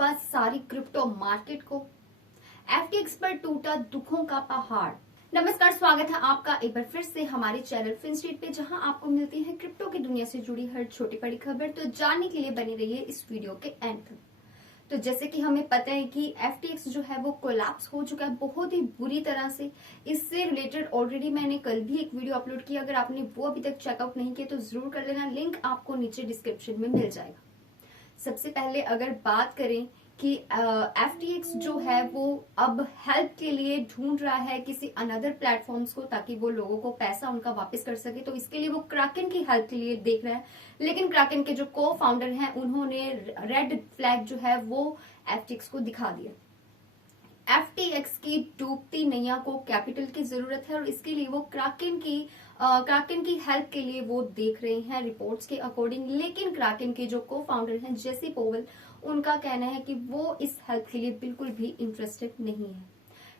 डूबा सारी crypto market को, एफटीएक्स पर टूटा दुखों का पहाड़। नमस्कार, स्वागत है आपका एक बार फिर से हमारे चैनल फिनस्ट्रीट पे, जहां आपको मिलती है क्रिप्टो की दुनिया से जुड़ी हर छोटी बड़ी खबर। तो जानने के लिए बनी रहिए इस वीडियो के एंड तक। तो जैसे कि हमें पता है कि एफटीएक्स जो है वो कोलैप्स हो चुका है बहुत ही बुरी तरह से। इससे रिलेटेड ऑलरेडी मैंने कल भी एक वीडियो अपलोड किया, अगर आपने वो अभी तक चेकआउट नहीं किया तो जरूर कर लेना, लिंक आपको नीचे डिस्क्रिप्शन में मिल जाएगा। सबसे पहले अगर बात करें कि एफटीएक्स जो है वो अब हेल्प के लिए ढूंढ रहा है किसी अनदर प्लेटफॉर्म्स को, ताकि वो लोगों को पैसा उनका वापस कर सके। तो इसके लिए वो क्राकन की हेल्प के लिए देख रहा है, लेकिन क्राकन के जो को फाउंडर हैं उन्होंने रेड फ्लैग जो है वो एफटीएक्स को दिखा दिया। एफटीएक्स की डूबती नैया को कैपिटल की जरूरत है और इसके लिए वो क्राकन की हेल्प के लिए वो देख रहे हैं रिपोर्ट्स के अकॉर्डिंग। लेकिन क्राकन के जो को फाउंडर हैं जेसी पोवेल, उनका कहना है कि वो इस हेल्प के लिए बिल्कुल भी इंटरेस्टेड नहीं है।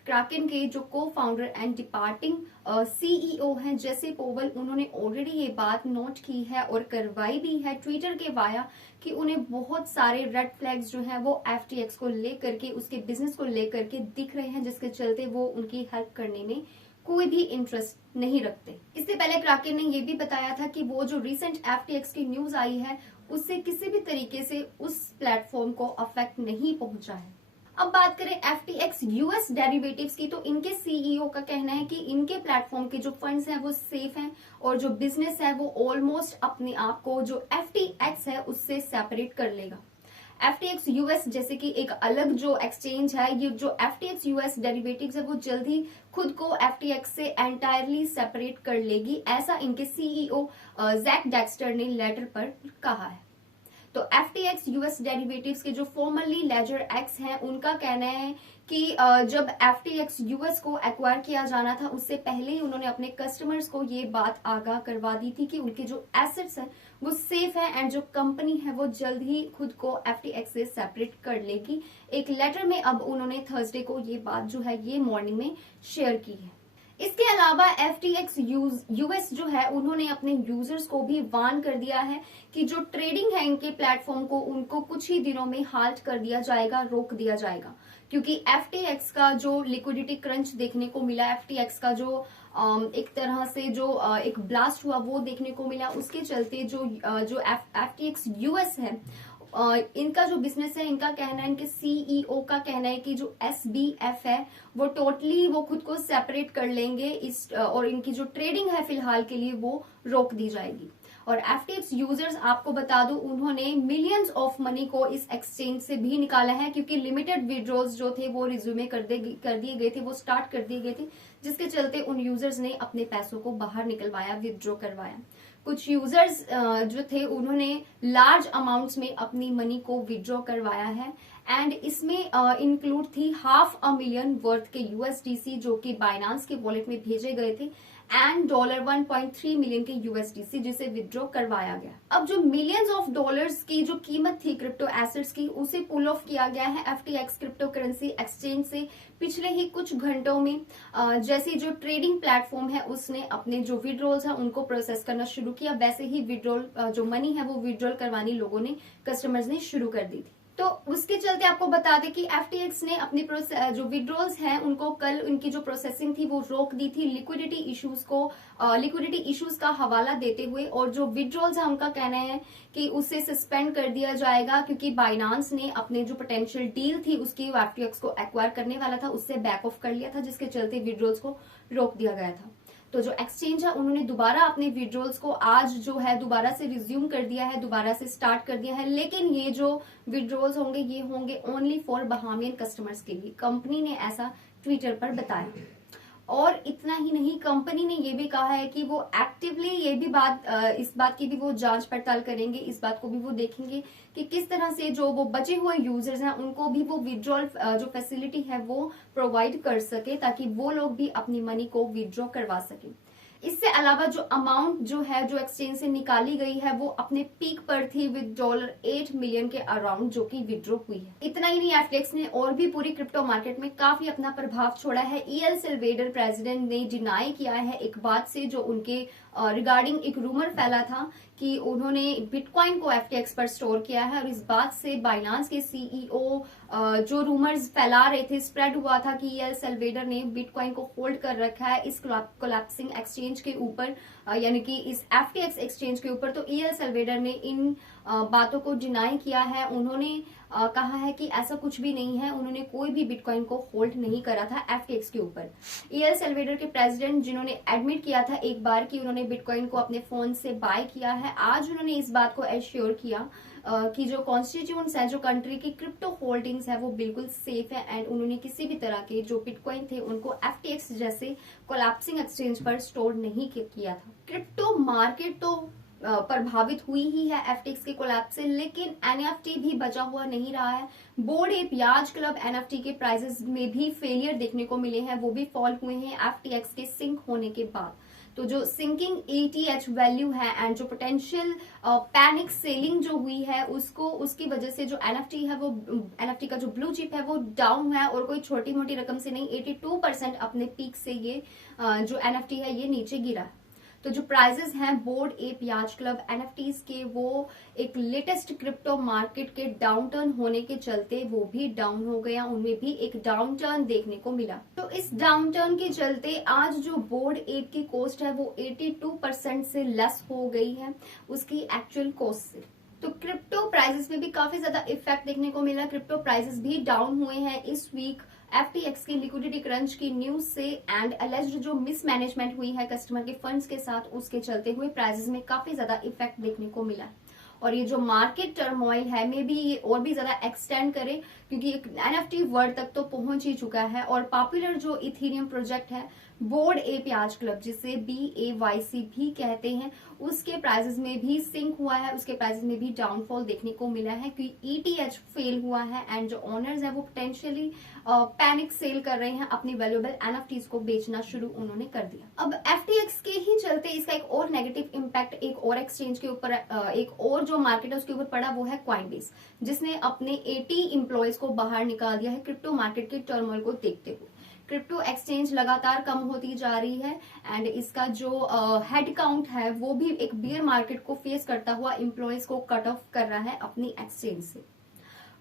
क्राकन के जो को फाउंडर एंड डिपार्टिंग सीईओ हैं जेसी पोवेल, उन्होंने ऑलरेडी ये बात नोट की है और करवाई भी है ट्विटर के वाया कि उन्हें बहुत सारे रेड फ्लैग्स जो हैं वो एफटीएक्स को लेकर के, उसके बिजनेस को लेकर के दिख रहे हैं, जिसके चलते वो उनकी हेल्प करने में कोई भी इंटरेस्ट नहीं रखते। इससे पहले क्राकन ने ये भी बताया था कि वो जो रिसेंट एफटीएक्स की न्यूज आई है उससे किसी भी तरीके से उस प्लेटफॉर्म को अफेक्ट नहीं पहुंचा है। अब बात करें एफटीएक्स यूएस डेरिवेटिव्स की, तो इनके सीईओ का कहना है कि इनके प्लेटफॉर्म के जो फंड्स हैं वो सेफ हैं और जो बिजनेस है वो ऑलमोस्ट अपने आप को जो एफटीएक्स है उससे सेपरेट कर लेगा। एफटीएक्स यूएस जैसे कि एक अलग जो एक्सचेंज है, ये जो एफटीएक्स यूएस डेरिवेटिव्स है वो जल्द ही खुद को एफटीएक्स से एंटायरली सेपरेट कर लेगी, ऐसा इनके सीईओ जैक डेक्स्टर ने लेटर पर कहा है। तो एफटीएक्स यूएस डेरिवेटिव्स के जो फॉर्मली लेजर एक्स हैं, उनका कहना है कि जब एफटीएक्स यूएस को एक्वायर किया जाना था उससे पहले ही उन्होंने अपने कस्टमर्स को ये बात आगाह करवा दी थी कि उनके जो एसेट्स हैं वो सेफ है एंड जो कंपनी है वो जल्द ही खुद को एफटीएक्स से सेपरेट कर लेगी। एक लेटर में अब उन्होंने थर्सडे को ये बात जो है ये मॉर्निंग में शेयर की है। इसके अलावा एफटीएक्स यूएस जो है उन्होंने अपने यूजर्स को भी वार्न कर दिया है कि जो ट्रेडिंग है इनके प्लेटफॉर्म को, उनको कुछ ही दिनों में हाल्ट कर दिया जाएगा, रोक दिया जाएगा, क्योंकि एफटीएक्स का जो लिक्विडिटी क्रंच देखने को मिला, एफटीएक्स का जो एक तरह से जो एक ब्लास्ट हुआ वो देखने को मिला, उसके चलते जो एफटीएक्स यूएस है इनका जो बिजनेस है, इनका कहना है, इनके सीईओ का कहना है कि जो एसबीएफ है वो टोटली वो खुद को सेपरेट कर लेंगे और इनकी जो ट्रेडिंग है फिलहाल के लिए वो रोक दी जाएगी। और एफटीएक्स यूजर्स, आपको बता दूं, उन्होंने मिलियंस ऑफ मनी को इस एक्सचेंज से भी निकाला है, क्योंकि लिमिटेड विड्रॉल्स जो थे वो रिज्यूमे कर दिए गए थे, वो स्टार्ट कर दिए गए थे, जिसके चलते उन यूजर्स ने अपने पैसों को बाहर निकलवाया, विड्रॉ करवाया। कुछ यूजर्स जो थे उन्होंने लार्ज अमाउंट्स में अपनी मनी को विड्रॉ करवाया है एंड इसमें इंक्लूड थी $500,000 वर्थ के यूएसडीसी जो कि बाइनांस के वॉलेट में भेजे गए थे एंड $1.3 मिलियन के यूएसडीसी जिसे विड्रॉ करवाया गया। अब जो मिलियंस ऑफ डॉलर्स की जो कीमत थी क्रिप्टो एसेट्स की, उसे पुल ऑफ किया गया है एफटीएक्स क्रिप्टो करेंसी एक्सचेंज से पिछले ही कुछ घंटों में। जैसे जो ट्रेडिंग प्लेटफॉर्म है उसने अपने जो विड्रॉल्स हैं उनको प्रोसेस करना शुरू किया, वैसे ही विड्रॉल जो मनी है वो विड्रॉल करवानी लोगों ने, कस्टमर्स ने शुरू कर दी थी। तो उसके चलते आपको बता दें कि एफटीएक्स ने अपनी जो विड्रॉल्स हैं उनको कल उनकी जो प्रोसेसिंग थी वो रोक दी थी लिक्विडिटी इश्यूज का हवाला देते हुए, और जो विड्रॉल्स है उनका कहना है कि उसे सस्पेंड कर दिया जाएगा, क्योंकि बाइनांस ने अपने जो पोटेंशियल डील थी उसकी एफटीएक्स को एक्वायर करने वाला था उससे बैक ऑफ कर लिया था, जिसके चलते विड्रॉल्स को रोक दिया गया था। तो जो एक्सचेंज है उन्होंने दोबारा अपने विड्रॉल्स को आज जो है दोबारा से रिज्यूम कर दिया है, दोबारा से स्टार्ट कर दिया है, लेकिन ये जो विड्रॉल्स होंगे ये होंगे ओनली फॉर बहामियन कस्टमर्स के लिए, कंपनी ने ऐसा ट्विटर पर बताया। और इतना ही नहीं, कंपनी ने ये भी कहा है कि वो एक्टिवली ये भी इस बात की भी वो जांच पड़ताल करेंगे, इस बात को भी वो देखेंगे कि किस तरह से जो वो बचे हुए यूजर्स हैं उनको भी वो विड्रॉल जो फैसिलिटी है वो प्रोवाइड कर सके, ताकि वो लोग भी अपनी मनी को विड्रॉ करवा सके। इससे अलावा जो अमाउंट जो है जो एक्सचेंज से निकाली गई है वो अपने पीक पर थी विद $8 मिलियन के अराउंड जो कि विड्रॉ हुई है। इतना ही नहीं, एफटीएक्स ने और भी पूरी क्रिप्टो मार्केट में काफी अपना प्रभाव छोड़ा है। ईएल सेल्वेडर प्रेसिडेंट ने डिनाई किया है एक बात से जो उनके रिगार्डिंग एक रूमर फैला था कि उन्होंने बिटकॉइन को FTX पर स्टोर किया है, और इस बात से बाइनांस के CEO जो रूमर्स फैला रहे थे, स्प्रेड हुआ था कि एल सेल्वेडर ने बिटकॉइन को होल्ड कर रखा है इस कोलैप्सिंग एक्सचेंज के ऊपर, यानी कि इस FTX एक्सचेंज के ऊपर। तो एल सेल्वेडर ने इन बातों को डिनाई किया है। उन्होंने कहा है कि ऐसा कुछ भी नहीं है, उन्होंने कोई भी बिटकॉइन को होल्ड नहीं करा था FTX के ऊपर। एल सेल्वेडर के प्रेसिडेंट, जिन्होंने एडमिट किया था एक बार कि उन्होंने बिटकॉइन को अपने फोन से बाय किया है, आज उन्होंने इस बात को एश्योर किया कि जो कॉन्स्टिट्यूएंट्स है, जो कंट्री की क्रिप्टो होल्डिंग्स है, वो बिल्कुल सेफ है, एंड उन्होंने किसी भी तरह के जो बिटकॉइन थे उनको FTX जैसे कोलैप्सिंग एक्सचेंज पर स्टोर नहीं किया था। क्रिप्टो मार्केट तो प्रभावित हुई ही है FTX के कोलैप्स से, लेकिन NFT भी बचा हुआ नहीं रहा है। बोर्ड एप याच क्लब NFT के प्राइसेस में भी फेलियर देखने को मिले हैं, वो भी फॉल हुए हैं FTX के सिंक होने के बाद। तो जो सिंकिंग ETH वैल्यू है एंड जो पोटेंशियल पैनिक सेलिंग जो हुई है, उसकी वजह से जो NFT है, वो NFT का जो ब्लू चिप है वो डाउन है, और कोई छोटी मोटी रकम से नहीं, 82% अपने पीक से ये जो NFT है ये नीचे गिरा है। तो जो प्राइजेस हैं बोर्ड एप याच क्लब NFTs के, वो एक लेटेस्ट क्रिप्टो मार्केट के डाउनटर्न होने के चलते वो भी डाउन हो गया, उनमें भी एक डाउनटर्न देखने को मिला। तो इस डाउनटर्न के चलते आज जो बोर्ड एप की कॉस्ट है वो 82% से लेस हो गई है उसकी एक्चुअल कॉस्ट से। तो क्रिप्टो प्राइसेस में भी काफी ज्यादा इफेक्ट देखने को मिला, क्रिप्टो प्राइसेस भी डाउन हुए हैं इस वीक FTX की लिक्विडिटी क्रंच की न्यूज से, एंड एलिज्ड जो मिसमैनेजमेंट हुई है कस्टमर के फंड्स के साथ, उसके चलते हुए प्राइसेस में काफी ज्यादा इफेक्ट देखने को मिला। और ये जो मार्केट टर्मोइल है मे बी ये और भी ज्यादा एक्सटेंड करे, क्योंकि NFT वर्ल्ड तक तो पहुंच ही चुका है। और पॉपुलर जो इथेरियम प्रोजेक्ट है बोर्ड एप याच क्लब, जिसे BAYC भी कहते हैं, उसके प्राइसेस में भी सिंक हुआ है, उसके प्राइसेस में भी डाउनफॉल देखने को मिला है, क्योंकि ETH फेल हुआ है, एंड जो ओनर्स है वो पोटेंशियली पैनिक सेल कर रहे हैं, अपनी वैल्यूएबल NFTs को बेचना शुरू उन्होंने कर दिया। अब FTX के ही चलते इसका एक और नेगेटिव इम्पैक्ट एक और एक्सचेंज के ऊपर, एक और जो मार्केट है उसके ऊपर पड़ा, वो है कॉइनबेस, जिसने अपने 80 एम्प्लॉयज को बाहर निकाल दिया है क्रिप्टो मार्केट के टर्मोइल को देखते हुए। क्रिप्टो एक्सचेंज लगातार कम होती जा रही है, एंड इसका जो हेड काउंट है वो भी एक बियर मार्केट को फेस करता हुआ एम्प्लॉयज को कट ऑफ कर रहा है अपनी एक्सचेंज से।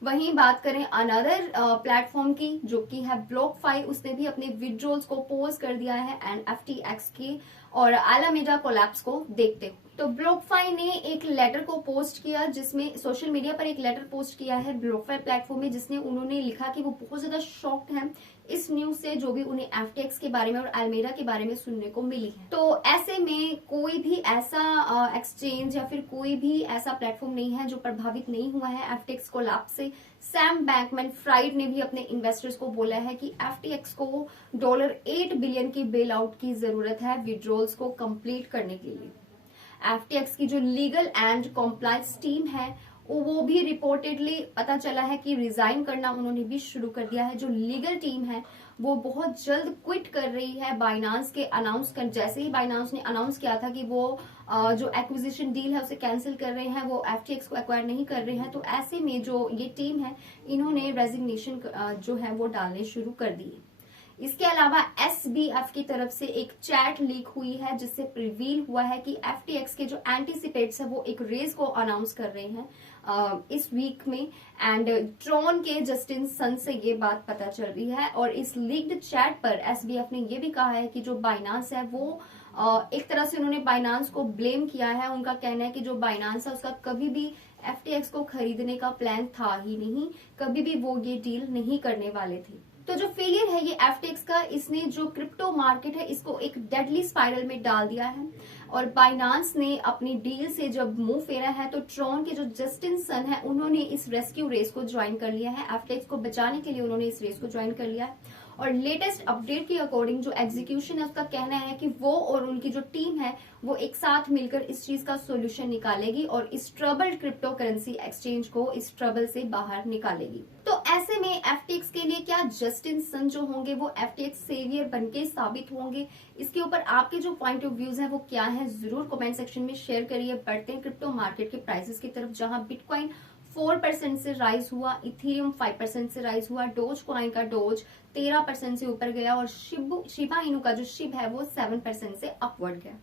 वहीं बात करें अनदर प्लेटफॉर्म की, जो कि है BlockFi, उसने भी अपने विड्रॉल्स को पोज कर दिया है एंड FTX के और Alameda कोलैप्स को देखते हुए। तो BlockFi ने एक लेटर को पोस्ट किया, जिसमें सोशल मीडिया पर एक लेटर पोस्ट किया है BlockFi प्लेटफॉर्म में, जिसने उन्होंने लिखा कि वो बहुत ज्यादा शॉक्ड हैं इस न्यूज से जो भी उन्हें FTX के बारे में और Alameda के बारे में सुनने को मिली है। तो ऐसे में कोई भी ऐसा एक्सचेंज या फिर कोई भी ऐसा प्लेटफॉर्म नहीं है जो प्रभावित नहीं हुआ है FTX कोलैप्स से। सैम बैंकमैन-फ्राइड ने भी अपने इन्वेस्टर्स को बोला है कि FTX को $8 बिलियन की बेल आउट की जरूरत है विड्रॉल्स को कंप्लीट करने के लिए। FTX की जो लीगल एंड कॉम्प्लायंस टीम है वो भी रिपोर्टेडली पता चला है कि रिजाइन करना उन्होंने भी शुरू कर दिया है। जो लीगल टीम है वो बहुत जल्द क्विट कर रही है बाइनांस के अनाउंस कर, जैसे ही बाइनांस ने अनाउंस किया था कि वो जो एक्विजिशन डील है उसे कैंसिल कर रहे हैं, वो FTX को एक्वायर नहीं कर रहे हैं। तो ऐसे में जो ये टीम है इन्होंने रेजिग्नेशन जो है वो डालने शुरू कर दिए। इसके अलावा SBF की तरफ से एक चैट लीक हुई है, जिससे रिवील हुआ है कि FTX के जो एंटीसिपेट्स है वो एक रेस को अनाउंस कर रहे हैं इस वीक में, एंड ट्रॉन के जस्टिन सन से ये बात पता चल रही है। और इस लीक्ड चैट पर SBF ने ये भी कहा है कि जो बाइनांस है वो एक तरह से उन्होंने बाइनांस को ब्लेम किया है। उनका कहना है कि जो बाइनांस है उसका कभी भी FTX को खरीदने का प्लान था ही नहीं, कभी भी वो ये डील नहीं करने वाले थे। तो जो फेलियर है ये FTX का, इसने जो क्रिप्टो मार्केट है इसको एक डेडली स्पाइरल में डाल दिया है। और बाइनांस ने अपनी डील से जब मुंह फेरा है तो ट्रॉन के जो जस्टिन सन है उन्होंने इस रेस्क्यू रेस को ज्वाइन कर लिया है। FTX को बचाने के लिए उन्होंने इस रेस को ज्वाइन कर लिया है। और लेटेस्ट अपडेट के अकॉर्डिंग जो एग्जीक्यूशन है उसका कहना है कि वो और उनकी जो टीम है वो एक साथ मिलकर इस चीज का सोल्यूशन निकालेगी और इस ट्रबल्ड क्रिप्टो करेंसी एक्सचेंज को इस ट्रबल से बाहर निकालेगी। तो ऐसे में FTX के लिए क्या जस्टिन सन जो होंगे वो FTX सेवियर बनके साबित होंगे? इसके ऊपर आपके जो पॉइंट ऑफ व्यूज हैं वो क्या है, जरूर कमेंट सेक्शन में शेयर करिए। बढ़ते हैं क्रिप्टो मार्केट के प्राइसेस की तरफ, जहां बिटकॉइन 4% से राइज हुआ, इथेरियम 5% से राइज हुआ, डोज कॉइन का डोज 13% से ऊपर गया और शिबा इनू का जो शिब है वो 7% से अपवर्ड गया।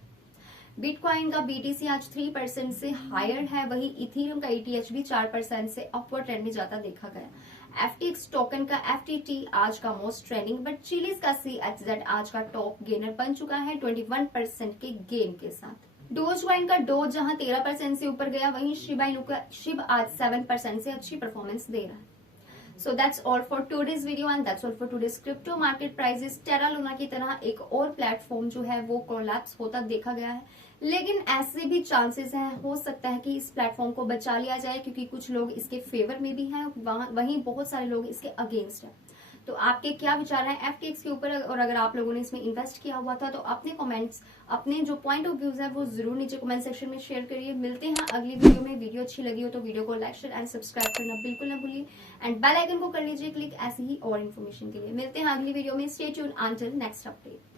बिटकॉइन का BTC आज 3% से हायर है, वही इथेरियम का ETH भी 4% से अपवर्ड ट्रेंड में जाता देखा गया। FTX टोकन का FTT आज का मोस्ट ट्रेंडिंग, बट चिलीज का CHZ आज का टॉप गेनर बन चुका है 21% के गेन के साथ। डोजकॉइन का डोज जहां 13% से ऊपर गया, वहीं शिबा इनू का शिब आज 7% से अच्छी परफॉर्मेंस दे रहा है। So that's all for today's video and that's all for today's crypto market prices। Terra Luna की तरह एक और प्लेटफॉर्म जो है वो कोलैप्स होता देखा गया है, लेकिन ऐसे भी चांसेस हैं, हो सकता है कि इस प्लेटफॉर्म को बचा लिया जाए क्योंकि कुछ लोग इसके फेवर में भी हैं, वहीं बहुत सारे लोग इसके अगेंस्ट हैं। तो आपके क्या विचार हैं FTX के ऊपर, और अगर आप लोगों ने इसमें इन्वेस्ट किया हुआ था तो अपने कमेंट्स, अपने जो पॉइंट ऑफ व्यूज है वो जरूर नीचे कमेंट सेक्शन में शेयर करिए। मिलते हैं अगली वीडियो में। वीडियो अच्छी लगी हो तो वीडियो को लाइक शेयर एंड सब्सक्राइब करना बिल्कुल ना भूलिए एंड बेल आइकन को कर लीजिए क्लिक ऐसी ही और इन्फॉर्मेशन के लिए। मिलते हैं अगली वीडियो में। Stay tuned until next update.